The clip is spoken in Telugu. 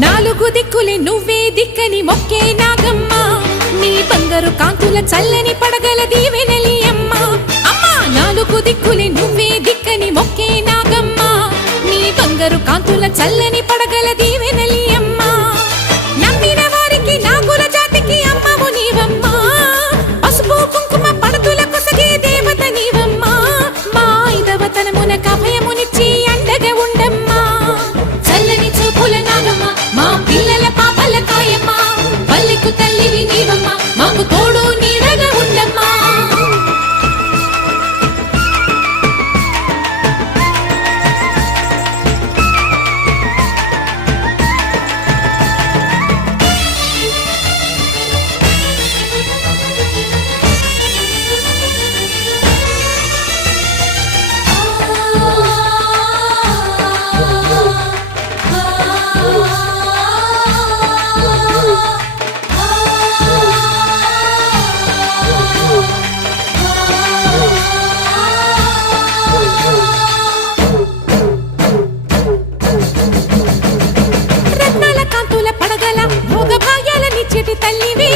నాలుగు దిక్కులే నువ్వే దిక్కని మొక్కే నాగమ్మ నీ బంగారు కాంతుల చల్లని పడగల దీవెనలి అమ్మ అమ్మా నాలుగు దిక్కులే నువ్వే దిక్కని మొక్కే నాగమ్మ నీ బంగారు కాంతుల చల్లని పడగల దీవెనలి అమ్మ నమ్మిన వారికి నాగుల జాతికి అమ్మవు నీవమ్మ పసుపు కుంకుమ పడతుల కొసగే దేవత నీవమ్మ మా ఐదవతనమున కభయమునిచ్చి అండగా ఉండమ్మా చల్లని చూపుల నాగమ్మ మా పిల్లల పాపల కాయమ్మ పల్లెకు తల్లివి నీవమ్మ మాకు తోడు నీడగా ఉండమ్మా రత్నాల కాంతుల పడగల భోగ భాగ్యాలనిచ్చేటి తల్లివి